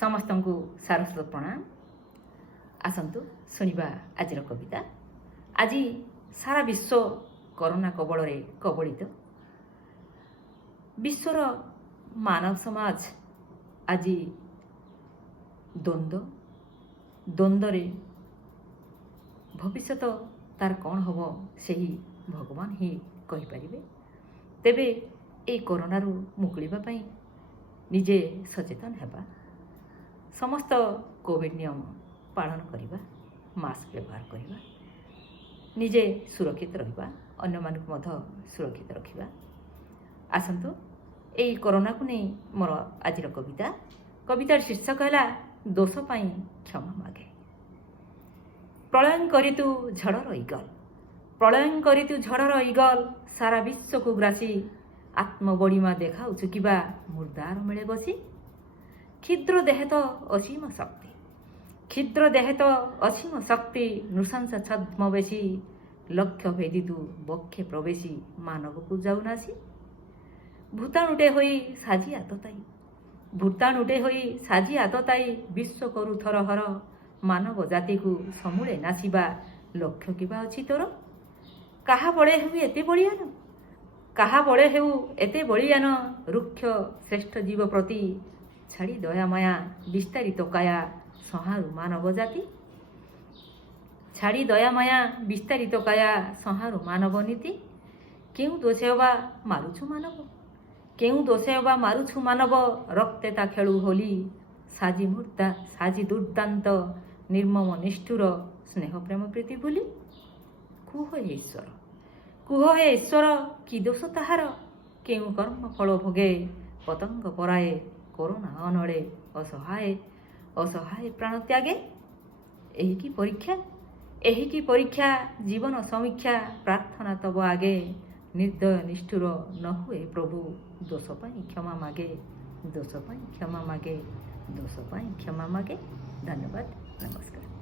समस्त को सारस्वत प्रणाम। आसतु शुणा आज कविता। आज सारा विश्व कोरोना कबल कबलित। विश्वर मानव समाज आज द्वंद्व भविष्य तार कौन हम से ही भगवान ही कहींपारे। तेबे ये कोरोना मुकुलिबा निजे सचेतन हेबा, समस्त कोविड नियम पालन करवा, मास्क व्यवहार करवा, निजे सुरक्षित रहिबा, अन्य मानक मध्य सुरक्षित रखिबा। आसंतु यही कोरोना को नहीं मोर आज कविता। कवितार शीर्षक है दोष पाई क्षमा मागे। प्रलयन करितु झड़र इगल, प्रलयन करितु झड़र इगल, सारा विश्व को ग्रासी, आत्मबड़ीमा देखाऊ चुकिबा मुर्दार मेले बसी। क्षुद्र देह तो असीम शक्ति, क्षुद्र देह तो असीम शक्ति, नृशंस छद्म बेशी, लक्ष्य भेदी तू बक्षे प्रवेशी, मानव को जाऊ नासी। भूताणुटे होई साजी आतताई, भूताणुटे होई साजी आतताई, विश्व करू थरहर, मानव जाति को समूले नासिबा, लक्ष्य किबा अछि तोर। काहा बड़े हुई एते बलियान, काहा बड़े हेउ एते बलियान, रुक्ष श्रेष्ठ जीव प्रति, छाड़ी दया माया विस्तारित काया, संहारु मानव जाति। छाड़ी दया माया विस्तारित काया, संहारु मानव नीति। क्यों दोषे बा मारुछु मानव, क्यों दोषे बा मारुछु मानव, रक्ते ता खेलु होली, साजी मूर्ता साजी दुर्दांत, निर्मम निष्ठुर स्नेह प्रेम प्रीति भूली। कुह हे ईश्वर, कुह हे ईश्वर, कि दोष ताहार, केउ कर्म फल भोगे, पतंग पराए, कोरोना अनळे, असहाय असहाय प्राण त्यागे। एही की परीक्षा, एही की परीक्षा, जीवन समीक्षा, प्रार्थना तब आगे, निर्दय निष्ठुर न हुए प्रभु, दोष पाई क्षमा मागे, दोष पाई क्षमा मागे, दोष पाई क्षमा मागे। धन्यवाद, नमस्कार।